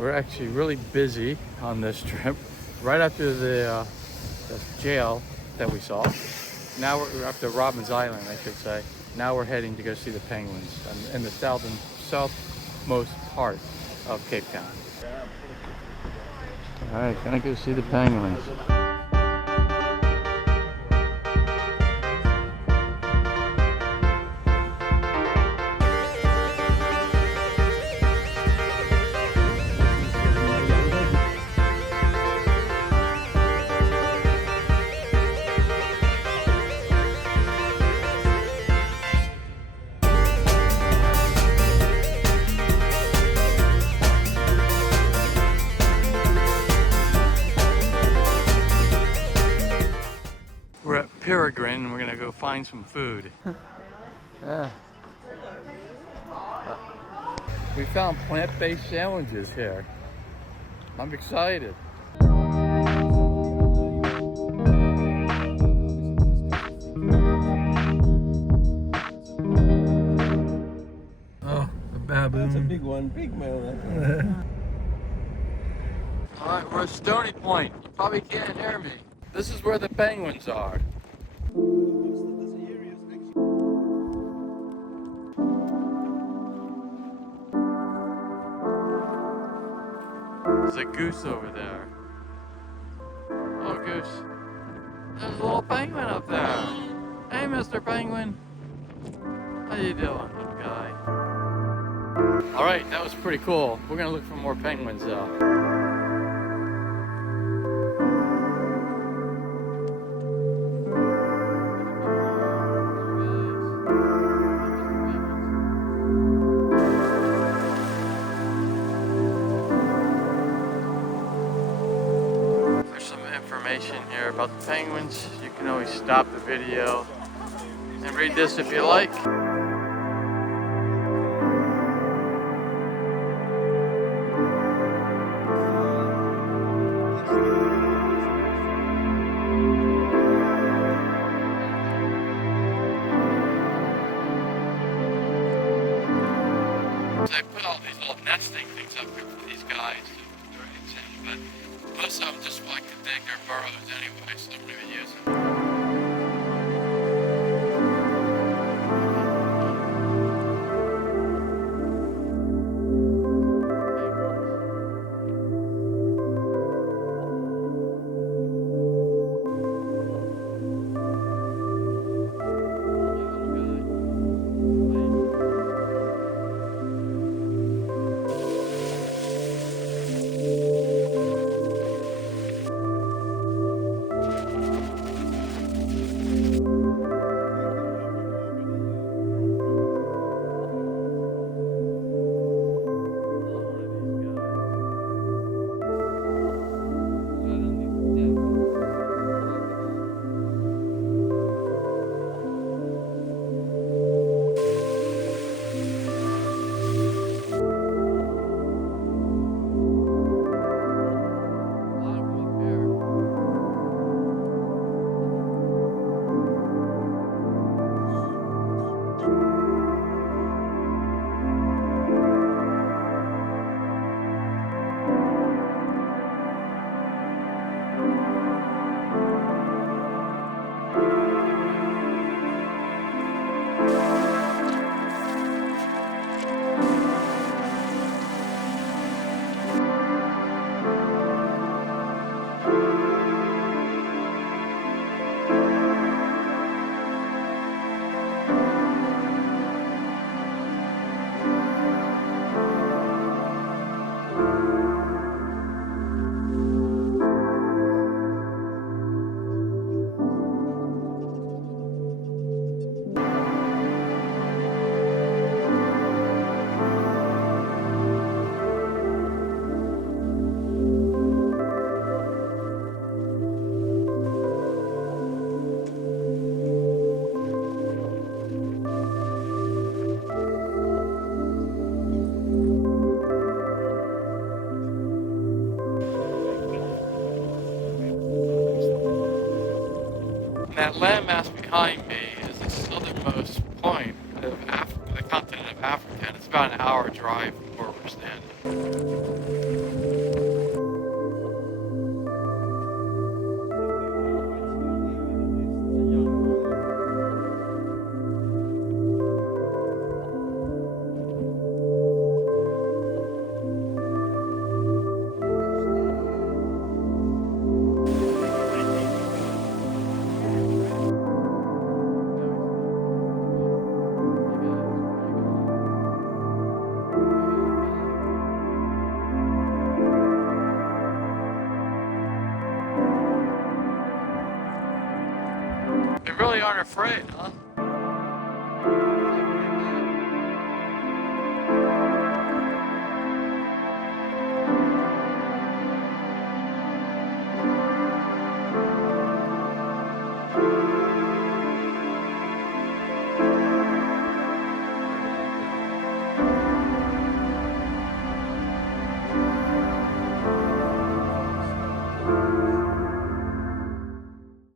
We're actually really busy on this trip. Right after the jail that we saw. Now we're up to Robins Island, I should say. Now we're heading to go see the penguins in the southernmost part of Cape Town. All right, gonna go see the penguins. We're at Peregrine and we're gonna go find some food. Yeah. We found plant-based sandwiches here. I'm excited. Oh, a baboon. That's a big one, big male. Alright, we're at Stony Point. You probably can't hear me. This is where the penguins are. There's a goose over there. Oh, goose. There's a little penguin up there. Hey, Mr. Penguin. How you doing, little guy? Alright, that was pretty cool. We're gonna look for more penguins though. Here about the penguins. You can always stop the video and read this if you like. They put all these little nesting things up here for these guys to throw eggs in, but most of them just like to dig their burrows anyway, so they don't even use them. That landmass behind me is the southernmost point of the continent of Africa, and it's about an hour drive from where we're standing. afraid, huh?